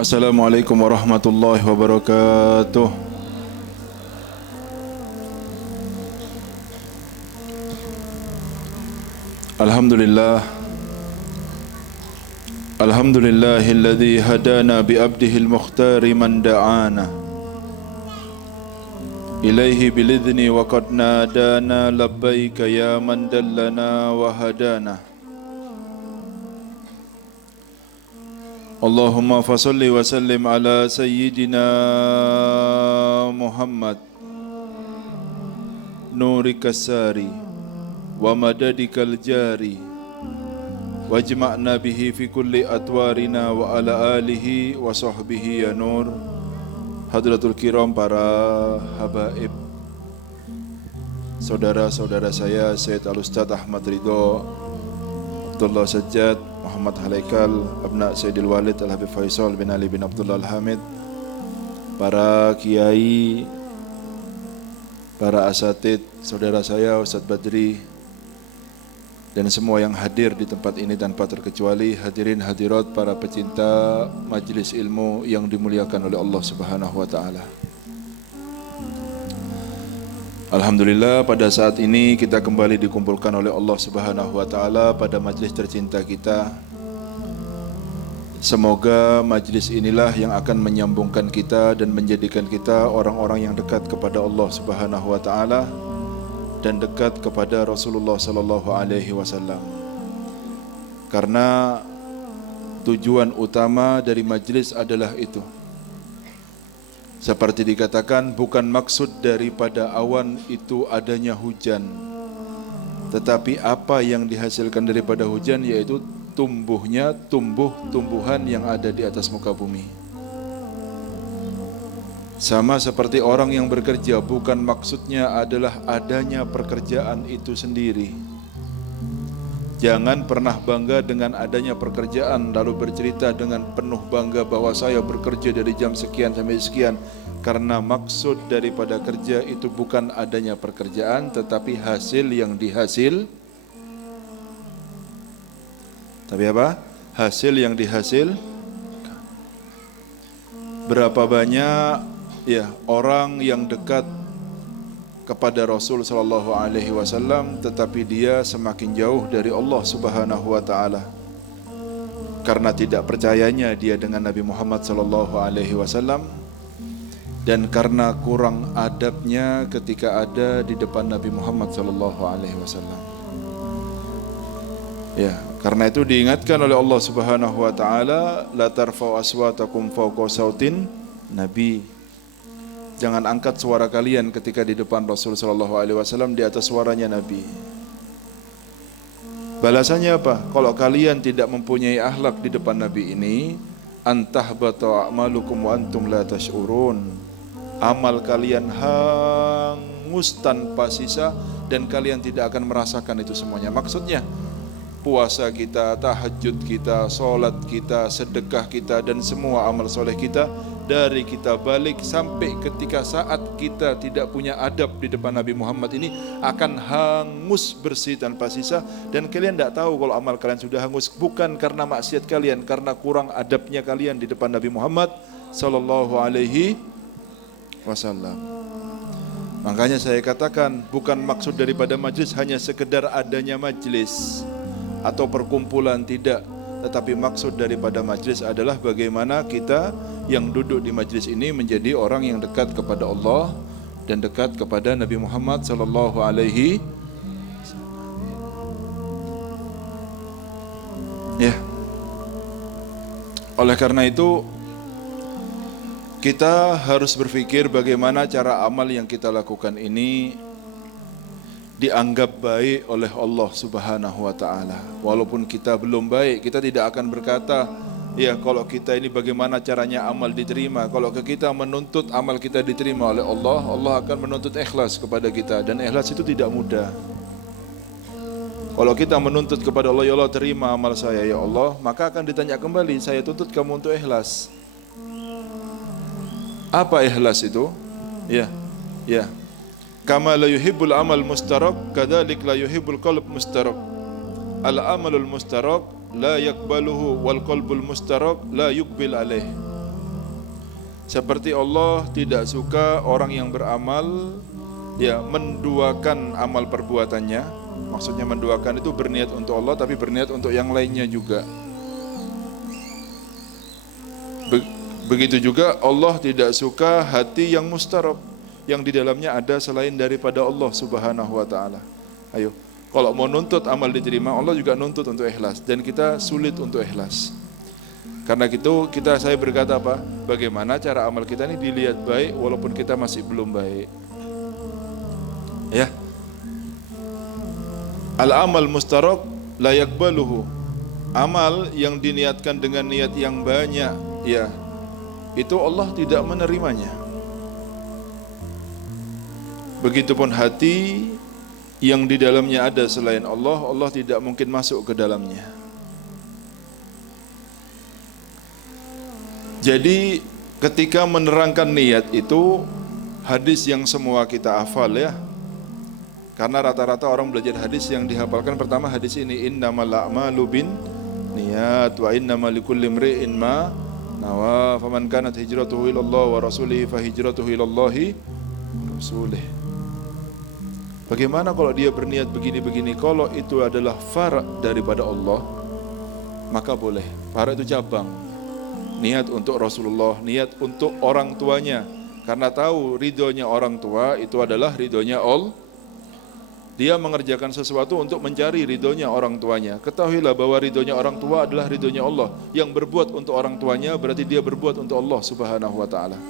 Assalamualaikum warahmatullahi wabarakatuh. Alhamdulillah. Alhamdulillahilladzi hadana bi'abdihil mukhtari man da'ana ilaihi bilidhni wa qad nadana labbaika ya man dallana wa hadana. Allahumma fasalli wa sallim ala sayyidina Muhammad nurikas sari wa madadikal jari wajma'na bihi fi kulli atwarina wa ala alihi wa sahbihi ya nur. Hadratul kiram, para habaib, saudara-saudara saya Syed Al-Ustadz Ahmad Ridho, Abdullah Sajjad, Muhammad Halaikal, Abna Sayyidil Walid Al-Habib Faisal bin Ali bin Abdullah Al-Hamid, para kiai, para asatid, saudara saya Ustadz Badri, dan semua yang hadir di tempat ini tanpa terkecuali, hadirin hadirat para pecinta majelis ilmu yang dimuliakan oleh Allah Subhanahu wa taala. Alhamdulillah, pada saat ini kita kembali dikumpulkan oleh Allah Subhanahu wa taala pada majelis tercinta kita. Semoga majelis inilah yang akan menyambungkan kita dan menjadikan kita orang-orang yang dekat kepada Allah Subhanahu wa taala dan dekat kepada Rasulullah sallallahu alaihi wasallam. Karena tujuan utama dari majelis adalah itu. Seperti dikatakan, bukan maksud daripada awan itu adanya hujan, tetapi apa yang dihasilkan daripada hujan, yaitu tumbuhan yang ada di atas muka bumi. Sama seperti orang yang bekerja, bukan maksudnya adalah adanya pekerjaan itu sendiri. Jangan pernah bangga dengan adanya pekerjaan lalu bercerita dengan penuh bangga bahwa saya bekerja dari jam sekian sampai sekian, karena maksud daripada kerja itu bukan adanya pekerjaan, tetapi hasil yang dihasil. Tapi apa? Hasil yang dihasil. Berapa banyak orang yang dekat kepada Rasul sallallahu alaihi wasallam tetapi dia semakin jauh dari Allah Subhanahu wa taala karena tidak percayanya dia dengan Nabi Muhammad sallallahu alaihi wasallam dan karena kurang adabnya ketika ada di depan Nabi Muhammad sallallahu alaihi wasallam. Karena itu diingatkan oleh Allah Subhanahu wa taala, la tarfa'u aswatakum fawqa sautin Nabi. Jangan angkat suara kalian ketika di depan Rasul sallallahu alaihi wasallam di atas suaranya Nabi. Balasannya apa? Kalau kalian tidak mempunyai akhlak di depan Nabi ini, antahbata a'malukum wa antum la tash'urun. Amal kalian hangus tanpa sisa dan kalian tidak akan merasakan itu semuanya. Maksudnya, puasa kita, tahajud kita, salat kita, sedekah kita, dan semua amal soleh kita, dari kita balik sampai ketika saat kita tidak punya adab di depan Nabi Muhammad ini, akan hangus bersih tanpa sisa. Dan kalian tidak tahu kalau amal kalian sudah hangus, bukan karena maksiat kalian, karena kurang adabnya kalian di depan Nabi Muhammad sallallahu alaihi wasallam. Makanya saya katakan, bukan maksud daripada majlis hanya sekedar adanya majlis atau perkumpulan, tidak. Tetapi maksud daripada majlis adalah bagaimana kita yang duduk di majlis ini menjadi orang yang dekat kepada Allah dan dekat kepada Nabi Muhammad sallallahu alaihi wasallam. Oleh karena itu kita harus berpikir bagaimana cara amal yang kita lakukan ini dianggap baik oleh Allah Subhanahu wa taala. Walaupun kita belum baik, kita tidak akan berkata, kalau kita ini bagaimana caranya amal diterima. Kalau kita menuntut amal kita diterima oleh Allah, Allah akan menuntut ikhlas kepada kita, dan ikhlas itu tidak mudah. Kalau kita menuntut kepada Allah, ya Allah terima amal saya ya Allah, maka akan ditanya kembali, saya tuntut kamu untuk ikhlas. Apa ikhlas itu? Kama la yuhibbul amal mustarak, kadzalik la yuhibbul qalb mustarak. Al amalul mustarak la yakbaluhu wal qalbul mustarak la yuqbil alaih. Seperti Allah tidak suka orang yang beramal menduakan amal perbuatannya. Maksudnya menduakan itu berniat untuk Allah tapi berniat untuk yang lainnya juga. Begitu juga Allah tidak suka hati yang mustarab, yang di dalamnya ada selain daripada Allah Subhanahu wa taala. Ayo, kalau mau nuntut amal diterima, Allah juga nuntut untuk ikhlas, dan kita sulit untuk ikhlas. Karena itu saya berkata apa? Bagaimana cara amal kita ini dilihat baik walaupun kita masih belum baik. Ya. Al-amal mustarab la yakbaluhu. Amal yang diniatkan dengan niat yang banyak, itu Allah tidak menerimanya. Begitupun hati yang di dalamnya ada selain Allah, Allah tidak mungkin masuk ke dalamnya. Jadi ketika menerangkan niat itu hadis yang semua kita hafal ya. Karena rata-rata orang belajar hadis yang dihafalkan pertama hadis ini, innamal a'malu bin niat wa innamal likulli imri'in ma nawa faman kanat hijratuhu ilallah wa rasulihi fa hijratuhu ilallahi rasulih. Bagaimana kalau dia berniat begini-begini? Kalau itu adalah far' daripada Allah, maka boleh. Far' itu cabang. Niat untuk Rasulullah, niat untuk orang tuanya. Karena tahu ridhonya orang tua itu adalah ridhonya Allah. Dia mengerjakan sesuatu untuk mencari ridhonya orang tuanya. Ketahuilah bahwa ridhonya orang tua adalah ridhonya Allah. Yang berbuat untuk orang tuanya berarti dia berbuat untuk Allah Subhanahu wa ta'ala.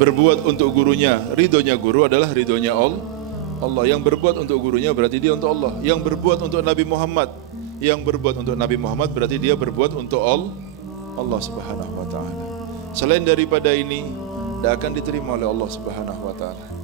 Berbuat untuk gurunya, ridhonya guru adalah ridhonya Allah. Yang berbuat untuk gurunya berarti dia untuk Allah. Yang berbuat untuk Nabi Muhammad, berarti dia berbuat untuk Allah Subhanahu wa ta'ala. Selain daripada ini tidak akan diterima oleh Allah Subhanahu wa ta'ala.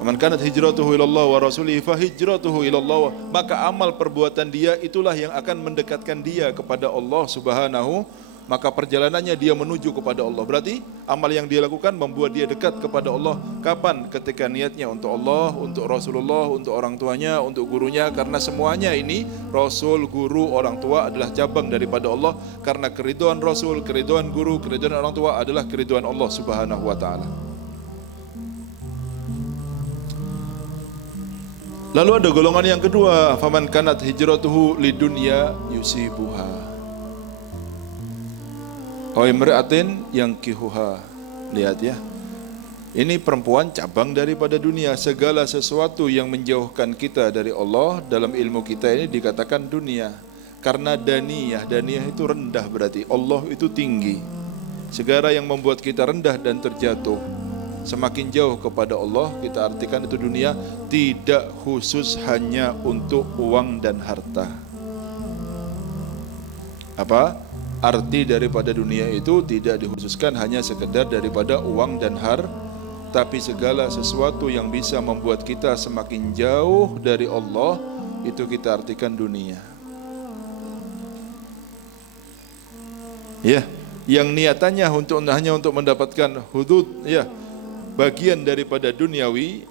Man kanat hijratuhu ilallah wa rasulihi fa hijratuhu ilallah. Maka amal perbuatan dia itulah yang akan mendekatkan dia kepada Allah Subhanahu. Maka perjalanannya dia menuju kepada Allah. Berarti amal yang dia lakukan membuat dia dekat kepada Allah. Kapan? Ketika niatnya untuk Allah, untuk Rasulullah, untuk orang tuanya, untuk gurunya. Karena semuanya ini Rasul, guru, orang tua adalah cabang daripada Allah. Karena keridhaan Rasul, keridhaan guru, keridhaan orang tua adalah keridhaan Allah Subhanahu wa ta'ala. Lalu ada golongan yang kedua, faman kanat hijratuhu lidunya yusibuha aw imra'atin yankihuha. Lihat ya, ini perempuan cabang daripada dunia. Segala sesuatu yang menjauhkan kita dari Allah dalam ilmu kita ini dikatakan dunia. Karena daniyah itu rendah, berarti Allah itu tinggi. Segala yang membuat kita rendah dan terjatuh semakin jauh kepada Allah, kita artikan itu dunia. Tidak khusus hanya untuk uang dan harta. Apa? Arti daripada dunia itu tidak dikhususkan hanya sekedar daripada uang dan tapi segala sesuatu yang bisa membuat kita semakin jauh dari Allah, itu kita artikan dunia. Ya, yang niatannya hanya untuk mendapatkan hudud, bagian daripada duniawi,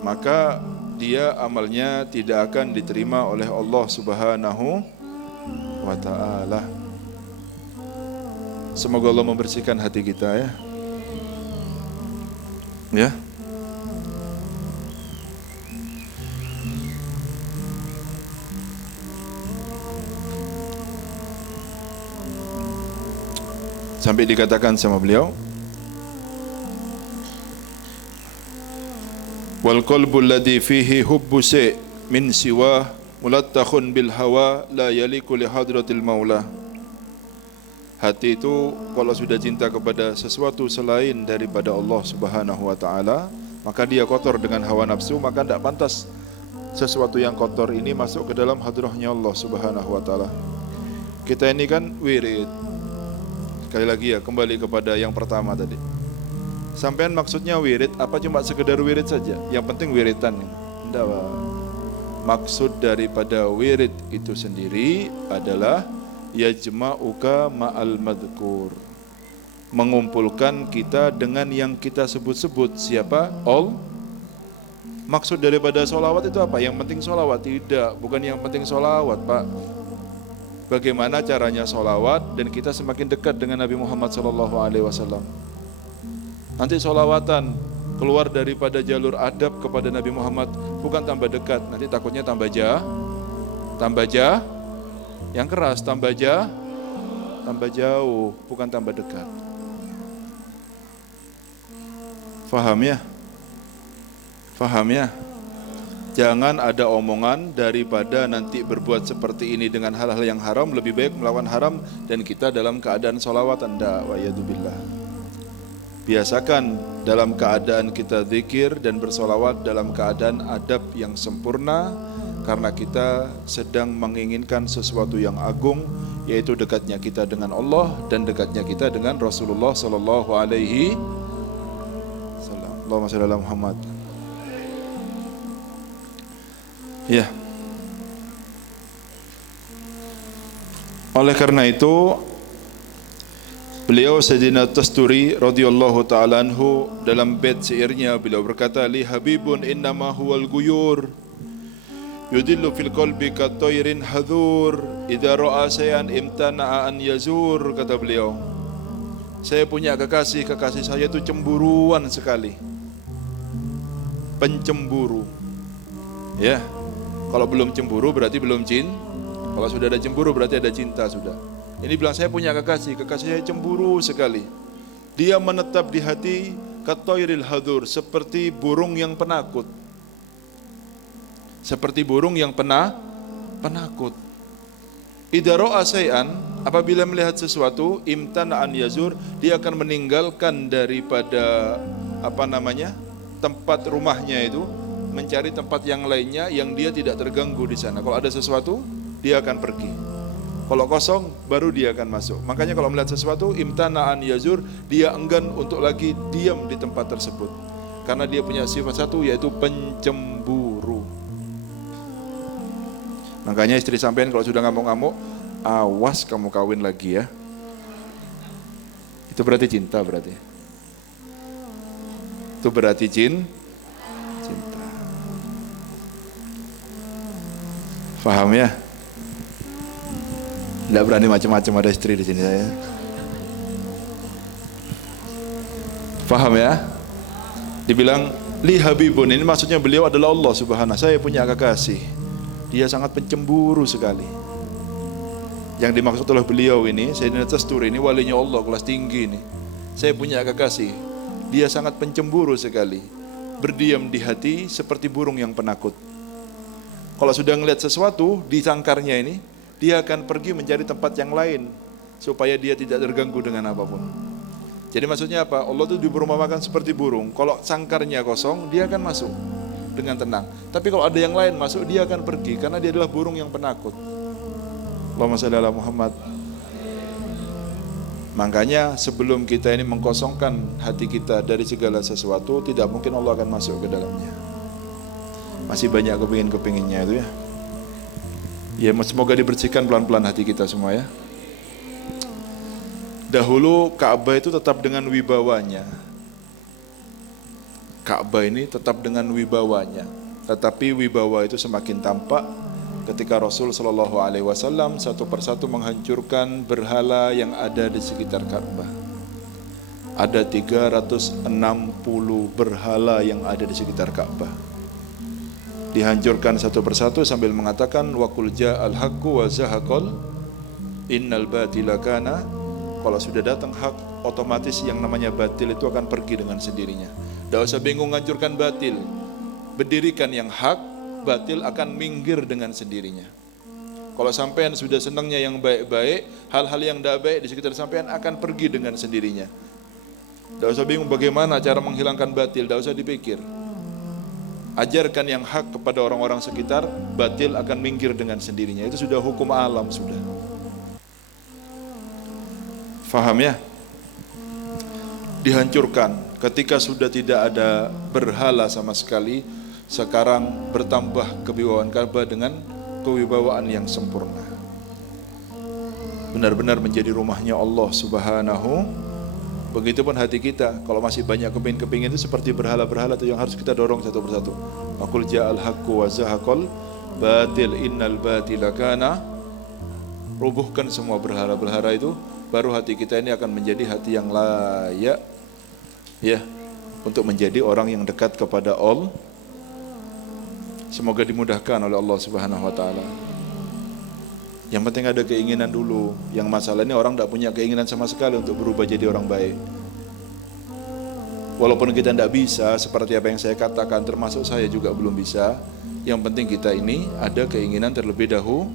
maka dia amalnya tidak akan diterima oleh Allah Subhanahu wa ta'ala. Semoga Allah membersihkan hati kita ya. Sampai dikatakan sama beliau, wal qalbul ladzi fihi hubbu sy' min siwa mulattakhun bil hawa la yaliku li hadratil maula. Hati itu kalau sudah cinta kepada sesuatu selain daripada Allah Subhanahu wa ta'ala, maka dia kotor dengan hawa nafsu, maka tidak pantas sesuatu yang kotor ini masuk ke dalam hadrahnya Allah Subhanahu wa ta'ala. Kita ini kan wirid. Sekali lagi ya, kembali kepada yang pertama tadi. Sampean maksudnya wirid apa cuma sekedar wirid saja? Yang penting wiridan. Tidak, Pak. Maksud daripada wirid itu sendiri adalah yajma'uka ma'al madhkur, mengumpulkan kita dengan yang kita sebut-sebut. Siapa? Allah. Maksud daripada solawat itu apa? Yang penting solawat? Tidak, bukan yang penting solawat, Pak. bagaimana caranya sholawat, dan kita semakin dekat dengan Nabi Muhammad SAW. Nanti sholawatan keluar daripada jalur adab kepada Nabi Muhammad, bukan tambah dekat, nanti takutnya tambah yang keras, tambah jauh, bukan tambah dekat. Faham ya? Jangan ada omongan daripada nanti berbuat seperti ini dengan hal-hal yang haram, lebih baik melawan haram dan kita dalam keadaan sholawatan. Wa yadubillah. Biasakan dalam keadaan kita zikir dan bersolawat dalam keadaan adab yang sempurna, karena kita sedang menginginkan sesuatu yang agung, yaitu dekatnya kita dengan Allah dan dekatnya kita dengan Rasulullah sallallahu alaihi wasallam. Allahumma shalli ala Muhammad. Ya. Oleh karena itu, beliau Sayyidina Tasturi radhiyallahu ta'ala anhu dalam bait syairnya beliau berkata, li habibun innama huwal guyur yudillu fil qalbi katayrin hadhur idza ra'a shay'an imtana'a an yazur. Kata beliau, saya punya kekasih saya itu cemburuan sekali, pencemburu. Ya, kalau belum cemburu berarti belum kalau sudah ada cemburu berarti ada cinta sudah. Ini bilang saya punya kekasih saya cemburu sekali. Dia menetap di hati katairil hadur, seperti burung yang penakut. Penakut. Idza ra'a syai'an, apabila melihat sesuatu, imtana'an yazur, dia akan meninggalkan daripada tempat rumahnya itu, mencari tempat yang lainnya yang dia tidak terganggu di sana. Kalau ada sesuatu, dia akan pergi. Kalau kosong, baru dia akan masuk. Makanya kalau melihat sesuatu, imtana'an yazur, dia enggan untuk lagi diam di tempat tersebut. Karena dia punya sifat satu, yaitu pencemburu. Makanya istri sampean kalau sudah ngamuk-ngamuk, awas kamu kawin lagi ya. Itu berarti cinta berarti. Itu berarti cinta. Faham ya? Tidak berani macam-macam, ada istri di sini saya. Faham ya? Dibilang li habibun, ini maksudnya beliau adalah Allah Subhanahu. Saya punya kekasih, dia sangat pencemburu sekali. Yang dimaksud oleh beliau ini, Sayyidina Tasturi ini walinya Allah kelas tinggi ini. Saya punya kekasih, dia sangat pencemburu sekali, berdiam di hati seperti burung yang penakut. Kalau sudah ngelihat sesuatu di sangkarnya ini, dia akan pergi mencari tempat yang lain supaya dia tidak terganggu dengan apapun. Jadi maksudnya apa? Allah itu diperumpamakan seperti burung. Kalau sangkarnya kosong, dia akan masuk dengan tenang. Tapi kalau ada yang lain masuk, dia akan pergi karena dia adalah burung yang penakut. Allahumma shalli ala Muhammad. Makanya sebelum kita ini mengkosongkan hati kita dari segala sesuatu, tidak mungkin Allah akan masuk ke dalamnya. Masih banyak kepingin-kepinginnya itu ya. Ya, semoga dibersihkan pelan-pelan hati kita semua ya. Dahulu Ka'bah itu tetap dengan wibawanya. Ka'bah ini tetap dengan wibawanya. Tetapi wibawa itu semakin tampak ketika Rasul Shallallahu Alaihi Wasallam satu persatu menghancurkan berhala yang ada di sekitar Ka'bah. Ada 360 berhala yang ada di sekitar Ka'bah. Dihancurkan satu persatu sambil mengatakan waqul ja'al haqqu wa zahaqal innal batila kana. Kalau sudah datang hak, otomatis yang namanya batil itu akan pergi dengan sendirinya. Tidak usah bingung menghancurkan batil. Berdirikan yang hak, batil akan minggir dengan sendirinya. Kalau sampean sudah senangnya yang baik-baik, hal-hal yang tidak baik di sekitar sampean akan pergi dengan sendirinya. Tidak usah bingung bagaimana cara menghilangkan batil, tidak usah dipikir. Ajarkan yang hak kepada orang-orang sekitar, batil akan minggir dengan sendirinya. Itu sudah hukum alam sudah. Faham ya? Dihancurkan. Ketika sudah tidak ada berhala sama sekali, sekarang bertambah kewibawaan Ka'bah dengan kewibawaan yang sempurna. Benar-benar menjadi rumahnya Allah Subhanahu. Begitupun hati kita, kalau masih banyak kepingin-kepingin itu seperti berhala-berhala itu yang harus kita dorong satu persatu. Aqul ja'al haqqu wa zahaqal batil innal batila kana rubuhkan semua berhala-berhala itu, baru hati kita ini akan menjadi hati yang layak ya untuk menjadi orang yang dekat kepada Allah. Semoga dimudahkan oleh Allah Subhanahu wa taala. Yang penting ada keinginan dulu. Yang masalah ini orang tidak punya keinginan sama sekali untuk berubah jadi orang baik. Walaupun kita tidak bisa, seperti apa yang saya katakan, termasuk saya juga belum bisa. Yang penting kita ini ada keinginan terlebih dahulu.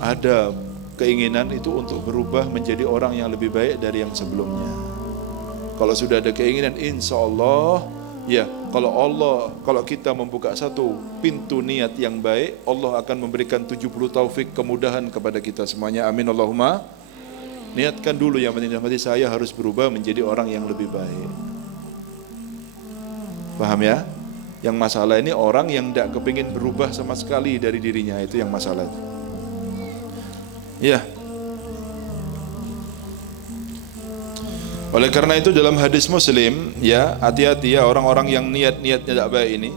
Ada keinginan itu untuk berubah menjadi orang yang lebih baik dari yang sebelumnya. Kalau sudah ada keinginan, insya Allah, ya, kalau kita membuka satu pintu niat yang baik, Allah akan memberikan 70 taufik kemudahan kepada kita semuanya. Amin Allahumma. Niatkan dulu, yang penting dalam hati saya harus berubah menjadi orang yang lebih baik. Paham ya? Yang masalah ini orang yang tidak kepingin berubah sama sekali dari dirinya, itu yang masalah. Ya. Oleh karena itu dalam hadis Muslim, ya, hati-hati ya orang-orang yang niatnya tidak baik ini.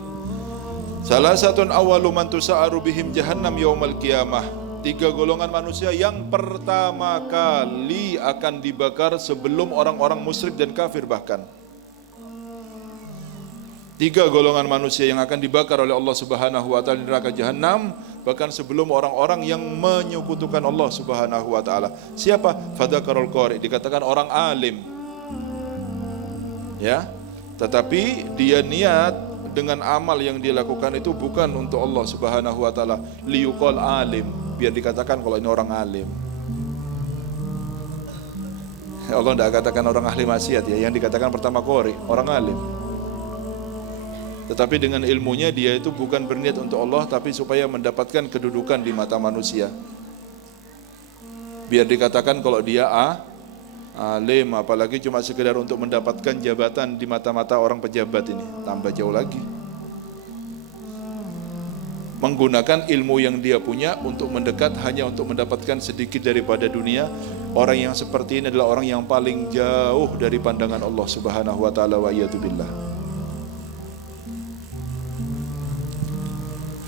Salah satu awwalu man tusa'aru bihim jahannam yaumal qiyamah. 3 golongan manusia yang pertama kali akan dibakar sebelum orang-orang musyrik dan kafir bahkan. 3 golongan manusia yang akan dibakar oleh Allah Subhanahu wa taala di neraka Jahannam bahkan sebelum orang-orang yang menyekutukan Allah Subhanahu wa taala. Siapa? Fadzakarul qari, dikatakan orang alim. Ya, tetapi dia niat dengan amal yang dilakukan itu bukan untuk Allah Subhanahu wa taala, liyuqal alim, biar dikatakan kalau ini orang alim. Allah tidak katakan orang ahli maksiat ya, yang dikatakan pertama qari, orang alim. Tetapi dengan ilmunya dia itu bukan berniat untuk Allah, tapi supaya mendapatkan kedudukan di mata manusia. Biar dikatakan kalau dia alim, apalagi cuma sekedar untuk mendapatkan jabatan di mata-mata orang pejabat ini, tambah jauh lagi. Menggunakan ilmu yang dia punya untuk mendekat hanya untuk mendapatkan sedikit daripada dunia. Orang yang seperti ini adalah orang yang paling jauh dari pandangan Allah Subhanahu wa taala, wa iyadu billah.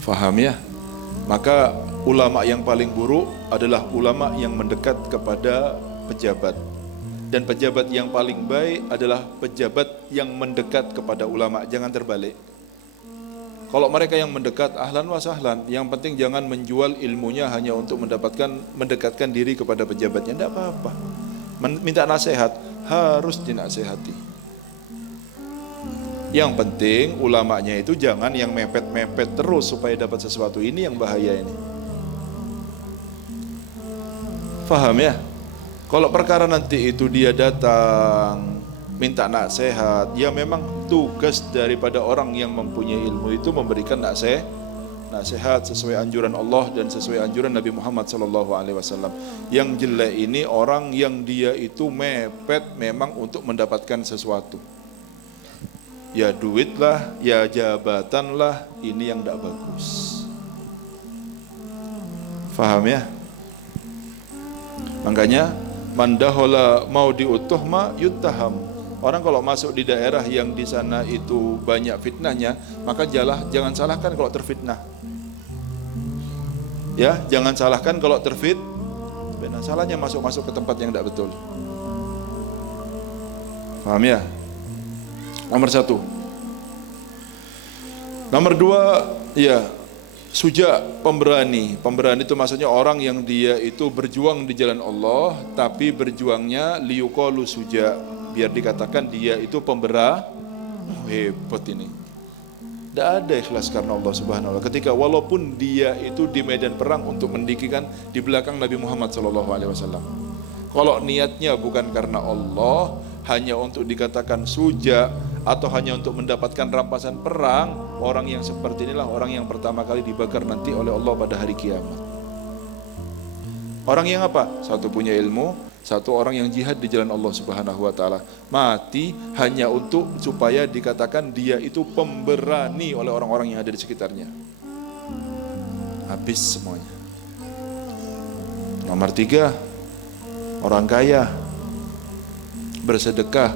Faham ya? Maka ulama yang paling buruk adalah ulama yang mendekat kepada pejabat. Dan pejabat yang paling baik adalah pejabat yang mendekat kepada ulama. Jangan terbalik. Kalau mereka yang mendekat, ahlan wa sahlan. Yang penting jangan menjual ilmunya hanya untuk mendekatkan diri kepada pejabatnya. Tidak apa-apa. Minta nasihat, harus dinasehati. Yang penting ulamanya itu jangan yang mepet-mepet terus supaya dapat sesuatu. Ini yang bahaya ini. Faham ya? Kalau perkara nanti itu dia datang minta nasihat, ya memang tugas daripada orang yang mempunyai ilmu itu memberikan nasihat sesuai anjuran Allah dan sesuai anjuran Nabi Muhammad SAW. Yang jelek ini orang yang dia itu mepet memang untuk mendapatkan sesuatu. Ya duit lah, ya jabatan lah, ini yang tidak bagus. Faham ya? Makanya mandahola mau diutuh ma yuttaham. Orang kalau masuk di daerah yang di sana itu banyak fitnahnya, maka jangan salahkan kalau terfitnah. Ya, jangan salahkan kalau benar salahnya masuk ke tempat yang tidak betul. Paham ya? Nomor 1. Nomor 2, ya, suja, pemberani. Pemberani itu maksudnya orang yang dia itu berjuang di jalan Allah, tapi berjuangnya liyuqalu suja, biar dikatakan dia itu hebat ini. Tidak ada ikhlas karena Allah Subhanahu wa taala. Ketika walaupun dia itu di medan perang untuk mendirikan di belakang Nabi Muhammad SAW. Kalau niatnya bukan karena Allah, hanya untuk dikatakan suja atau hanya untuk mendapatkan rampasan perang, orang yang seperti inilah orang yang pertama kali dibakar nanti oleh Allah pada hari kiamat. Orang yang apa? Satu punya ilmu, satu orang yang jihad di jalan Allah Subhanahu wa taala. Mati hanya untuk supaya dikatakan dia itu pemberani oleh orang-orang yang ada di sekitarnya. Habis semuanya. Nomor 3, orang kaya bersedekah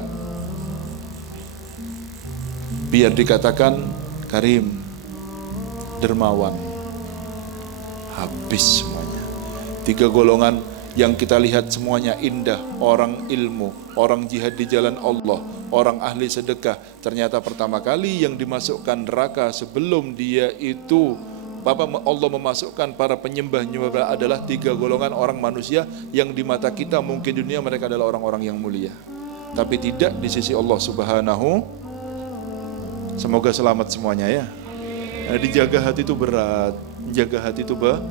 biar dikatakan karim, dermawan. Habis semuanya. Tiga golongan yang kita lihat semuanya indah, orang ilmu, orang jihad di jalan Allah, orang ahli sedekah. Ternyata pertama kali yang dimasukkan neraka sebelum dia itu Allah memasukkan para penyembah-nyembah adalah tiga golongan orang manusia yang di mata kita mungkin dunia mereka adalah orang-orang yang mulia, tapi tidak di sisi Allah Subhanahu. Semoga selamat semuanya ya. Nah, dijaga hati itu berat, menjaga hati itu berat.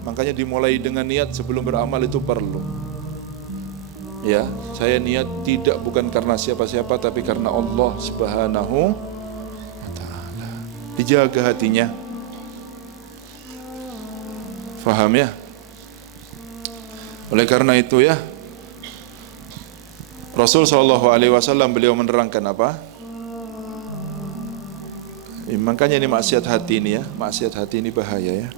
Makanya dimulai dengan niat sebelum beramal itu perlu. Ya, saya niat tidak bukan karena siapa-siapa tapi karena Allah Subhanahu wa taala. Dijaga hatinya. Faham ya? Oleh karena itu ya, Rasul SAW beliau menerangkan apa? Makanya ini maksiat hati ini ya, maksiat hati ini bahaya ya.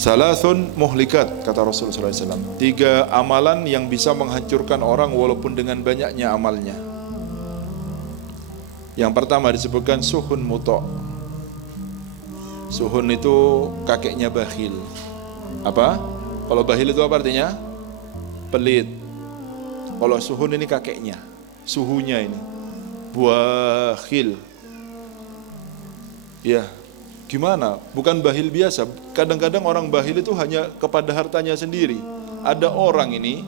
Salasun muhlikat, kata Rasulullah SAW. 3 amalan yang bisa menghancurkan orang walaupun dengan banyaknya amalnya. Yang pertama disebutkan suhun muto'. Suhun itu kakeknya bakhil. Apa? Kalau bakhil itu apa artinya? Pelit. Kalau suhun ini kakeknya, suhunya ini. Bakhil. Ya, gimana? Bukan bakhil biasa. Kadang-kadang orang bakhil itu hanya kepada hartanya sendiri. Ada orang ini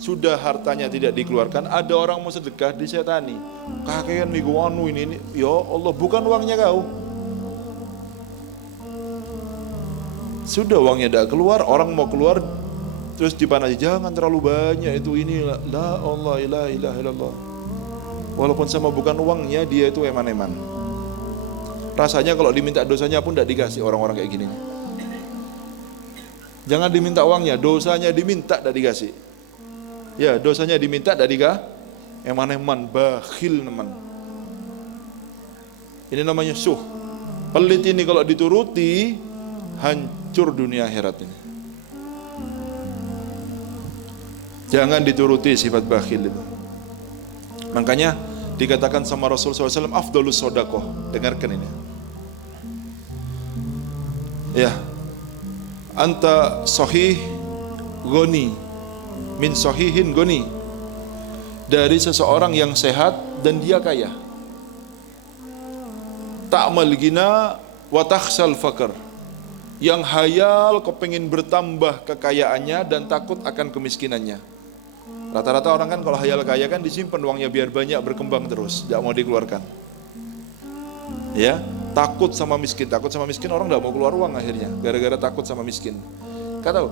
sudah hartanya tidak dikeluarkan, ada orang mau sedekah disetani. Kakean nih gua ini. Ya Allah, bukan uangnya kau. Sudah uangnya tidak keluar, orang mau keluar terus dipanasi, jangan terlalu banyak itu ini la Allah ilaha illallah. Walaupun sama bukan uangnya, dia itu eman-eman. Rasanya kalau diminta dosanya pun tidak dikasih orang-orang kayak gini. Jangan diminta uangnya, dosanya diminta tidak dikasih. Ya, dosanya diminta tidak dikasih. Eman-eman, bakhil teman. Ini namanya suh. Pelit ini kalau dituruti hancur dunia akhirat ini. Jangan dituruti sifat bakhil itu. Makanya dikatakan sama Rasulullah SAW, afdalus sodakoh. Dengarkan ini ya. Anta sahih goni min sahihin goni. Dari seseorang yang sehat dan dia kaya. Ta'mal gina wa takhsal fakr. Yang hayal kepingin bertambah kekayaannya dan takut akan kemiskinannya. Rata-rata orang kan kalau hayal kaya kan disimpan uangnya biar banyak berkembang terus, tidak mau dikeluarkan. Ya, takut sama miskin orang tidak mau keluar uang akhirnya, gara-gara takut sama miskin. Kata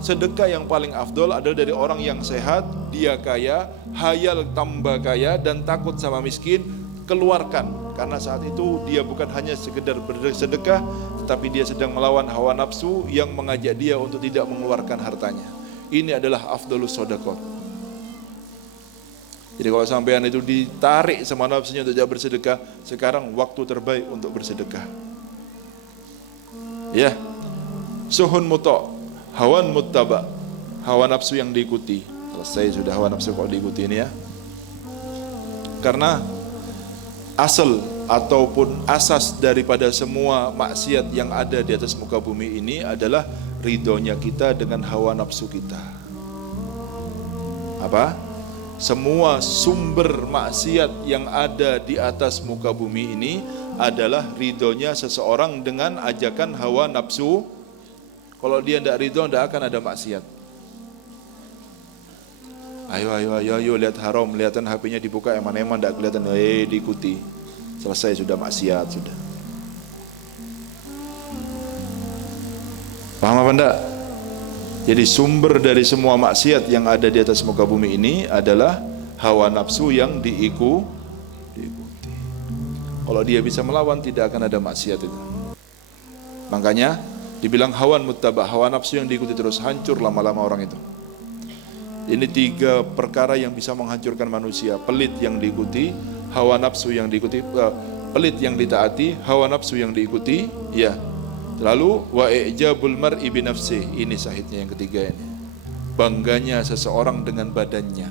sedekah yang paling afdol adalah dari orang yang sehat, dia kaya, hayal tambah kaya dan takut sama miskin, keluarkan. Karena saat itu dia bukan hanya sekedar bersedekah, tetapi dia sedang melawan hawa nafsu yang mengajak dia untuk tidak mengeluarkan hartanya. Ini adalah afdalus sedekah. Jadi kalau sampean itu ditarik sama nafsunya untuk tidak bersedekah, sekarang waktu terbaik untuk bersedekah. Ya, suhun muto', hawan muttaba', hawa nafsu yang diikuti. Selesai sudah hawa nafsu kalau diikuti ini ya. Karena asal ataupun asas daripada semua maksiat yang ada di atas muka bumi ini adalah ridhonya kita dengan hawa nafsu kita. Apa? Semua sumber maksiat yang ada di atas muka bumi ini adalah ridhonya seseorang dengan ajakan hawa nafsu. Kalau dia tidak ridho, tidak akan ada maksiat. Ayo lihat haram, kelihatan HP-nya dibuka eman-eman, tidak kelihatan, diikuti. Selesai sudah maksiat sudah. Paham apa enggak? Jadi sumber dari semua maksiat yang ada di atas muka bumi ini adalah hawa nafsu yang diikuti. Kalau dia bisa melawan, tidak akan ada maksiat itu. Makanya dibilang hawan muttaba', hawa nafsu yang diikuti terus, hancur lama-lama orang itu. Ini 3 perkara yang bisa menghancurkan manusia. Pelit yang diikuti, hawa nafsu yang diikuti, pelit yang ditaati, hawa nafsu yang diikuti, ya. Lalu wa i'jabul mar'i bi nafsi. Ini sahihnya yang ketiga ini. Bangganya seseorang dengan badannya.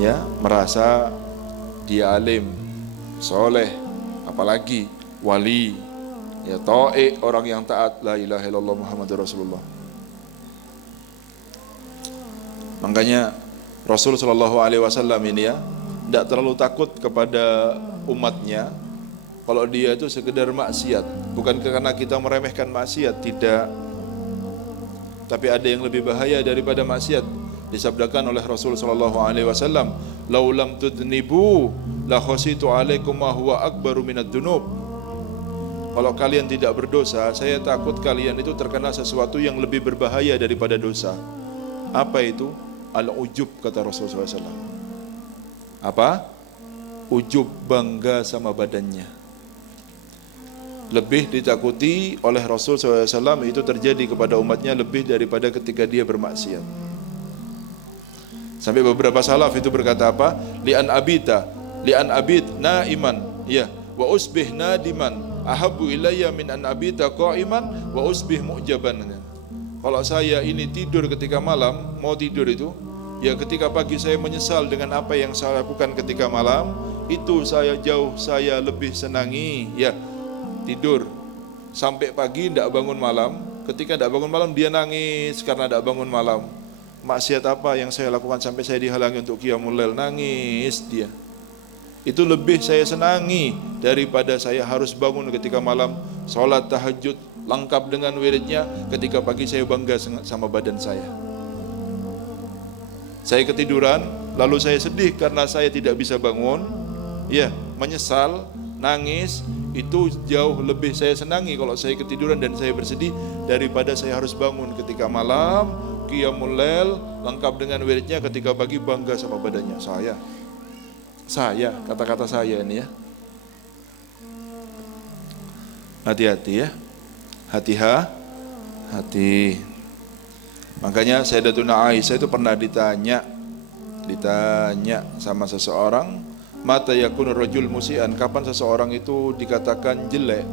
Ya, merasa dia alim, soleh, apalagi wali, ya ta'i, orang yang taat, la ilaha illallah Muhammadur Rasulullah. Makanya Rasul sallallahu alaihi wasallam ini ya tidak terlalu takut kepada umatnya kalau dia itu sekedar maksiat, bukan karena kita meremehkan maksiat, tidak. Tapi ada yang lebih bahaya daripada maksiat. Disabdakan oleh Rasul sallallahu alaihi wasallam, "Lau lam tudnibu la khasitu alaikum ma huwa akbaru minad dunub." Kalau kalian tidak berdosa, saya takut kalian itu terkena sesuatu yang lebih berbahaya daripada dosa. Apa itu? Al-ujub, kata Rasul sallallahu alaihi wasallam. Apa? Ujub, bangga sama badannya. Lebih ditakuti oleh Rasul SAW itu terjadi kepada umatnya lebih daripada ketika dia bermaksiat. Sampai beberapa salaf itu berkata apa? Li'an abid naiman, ya, wa usbih nadiman, ahabbu ilayya min an abita qa'iman wa usbih mu'jaban. Kalau saya ini tidur ketika malam, mau tidur itu, ya ketika pagi saya menyesal dengan apa yang saya lakukan ketika malam, itu saya lebih senangi, ya, tidur sampai pagi tidak bangun malam. Ketika tidak bangun malam dia nangis karena tidak bangun malam. Maksiat apa yang saya lakukan sampai saya dihalangi untuk qiyamul lail, nangis dia. Itu lebih saya senangi daripada saya harus bangun ketika malam, sholat tahajud lengkap dengan wiridnya, ketika pagi saya bangga sama badan saya. Saya ketiduran, lalu saya sedih karena saya tidak bisa bangun, ya, menyesal, nangis. Itu jauh lebih saya senangi kalau saya ketiduran dan saya bersedih daripada saya harus bangun ketika malam, qiyamul lail lengkap dengan wiridnya, ketika pagi bangga sama badannya. Saya, kata-kata saya ini ya. Hati-hati ya. Hati. Makanya Sayyidatuna Aisyah itu pernah ditanya sama seseorang, mata yakun rajul musian, kapan seseorang itu dikatakan jelek?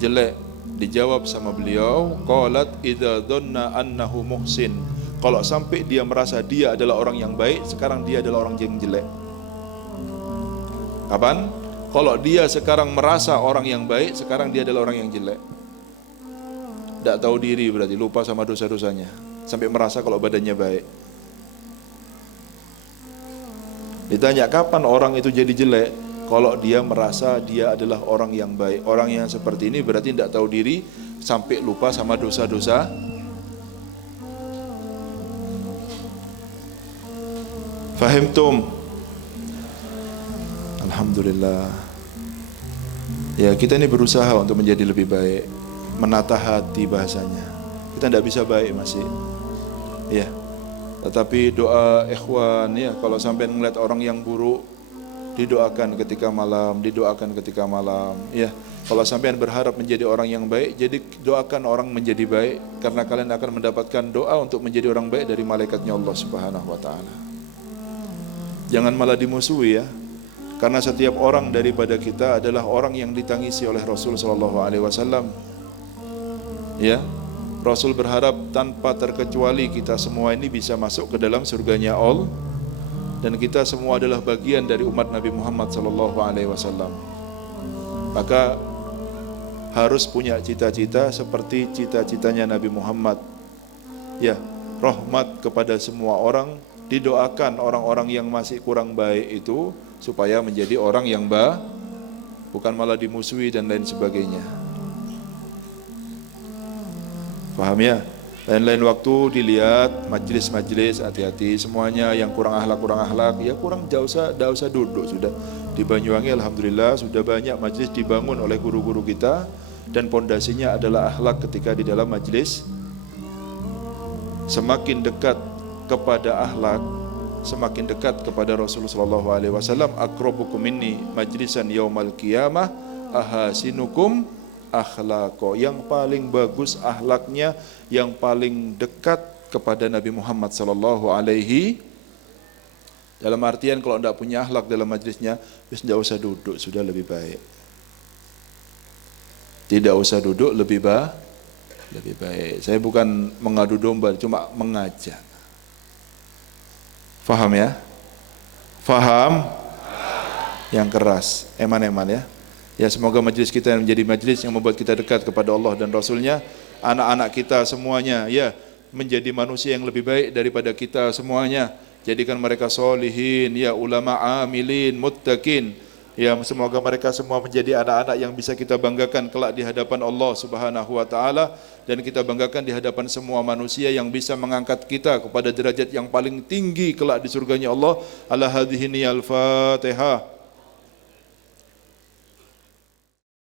Jelek. Dijawab sama beliau, qalat idza dhanna annahu muhsin. Kalau sampai dia merasa dia adalah orang yang baik, sekarang dia adalah orang yang jelek. Kapan? Kalau dia sekarang merasa orang yang baik, sekarang dia adalah orang yang jelek. Tidak tahu diri berarti, lupa sama dosa-dosanya, sampai merasa kalau badannya baik. Ditanya kapan orang itu jadi jelek? Kalau dia merasa dia adalah orang yang baik. Orang yang seperti ini berarti tidak tahu diri sampai lupa sama dosa-dosa. Fahimtum? Alhamdulillah. Ya, kita ini berusaha untuk menjadi lebih baik, menata hati bahasanya. Kita tidak bisa baik masih. Ya. Tetapi doa ikhwan ya, kalau sampai melihat orang yang buruk, didoakan ketika malam, ya. Kalau sampean berharap menjadi orang yang baik, jadi doakan orang menjadi baik, karena kalian akan mendapatkan doa untuk menjadi orang baik dari malaikatnya Allah Subhanahu wa taala. Jangan malah dimusuhi ya. Karena setiap orang daripada kita adalah orang yang ditangisi oleh Rasul sallallahu alaihi wasallam. Ya. Rasul berharap tanpa terkecuali kita semua ini bisa masuk ke dalam surganya Allah. Dan kita semua adalah bagian dari umat Nabi Muhammad sallallahu alaihi wasallam. Maka harus punya cita-cita seperti cita-citanya Nabi Muhammad. Ya, rahmat kepada semua orang, didoakan orang-orang yang masih kurang baik itu supaya menjadi orang yang baik, bukan malah dimusuhi dan lain sebagainya. Paham ya? Lain-lain waktu dilihat majlis-majlis, hati-hati semuanya yang kurang akhlak, ya kurang jauh usah duduk sudah. Di Banyuwangi alhamdulillah sudah banyak majlis dibangun oleh guru-guru kita dan pondasinya adalah akhlak ketika di dalam majlis. Semakin dekat kepada akhlak, semakin dekat kepada Rasulullah sallallahu alaihi wasallam. Aqrabukum minni majlisan yaumal qiyamah ahasinukum akhlaqo. Yang paling bagus akhlaknya, yang paling dekat kepada Nabi Muhammad sallallahu alaihi. Dalam artian kalau tidak punya akhlak dalam majlisnya, tidak usah duduk, sudah lebih baik. Tidak usah duduk, lebih baik. Saya bukan mengadu domba, cuma mengajak. Faham ya? Faham? Yang keras, eman-eman ya. Ya, semoga majlis kita menjadi majlis yang membuat kita dekat kepada Allah dan Rasulnya. Anak-anak kita semuanya ya menjadi manusia yang lebih baik daripada kita semuanya. Jadikan mereka solihin, ya ulama amilin, muttaqin. Ya, semoga mereka semua menjadi anak-anak yang bisa kita banggakan kelak di hadapan Allah Subhanahu wa taala, dan kita banggakan di hadapan semua manusia yang bisa mengangkat kita kepada derajat yang paling tinggi kelak di surganya Allah. Ala hadhihi al-Fatihah.